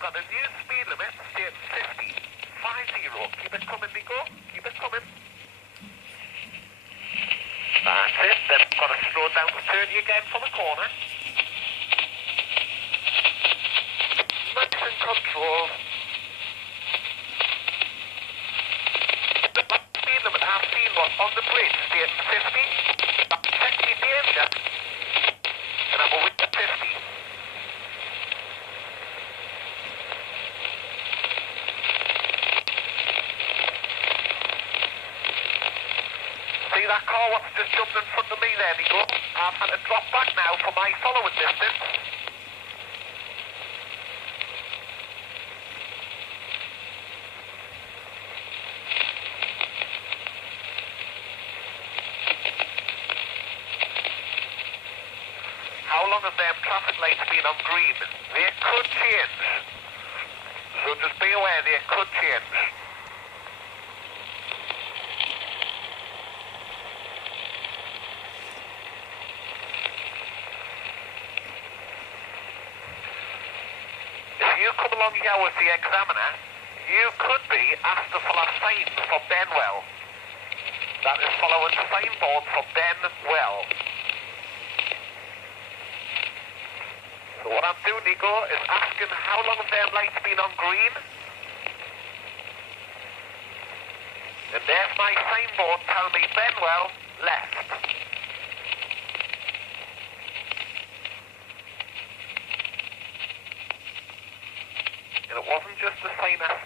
You've got a new speed limit, stay at 50. 50. Keep it coming, Nico. Keep it coming. That's it. Then got to slow down to 30 again for the corner. Nice and controlled. The back speed limit I've seen was on the bridge, stay at 50. Check the danger. And I'm away at 50. See that car what's just jumped in front of me there, Nico? I've had to drop back now for my following distance. How long have them traffic lights been on green? They could change. So just be aware they could change. If you come along here with the examiner, you could be asked to follow signs for Benwell. That is following signboard for Benwell. So what I'm doing, Nico, is asking how long have them lights been on green? And there's my signboard telling me Benwell left. And it wasn't just the sign I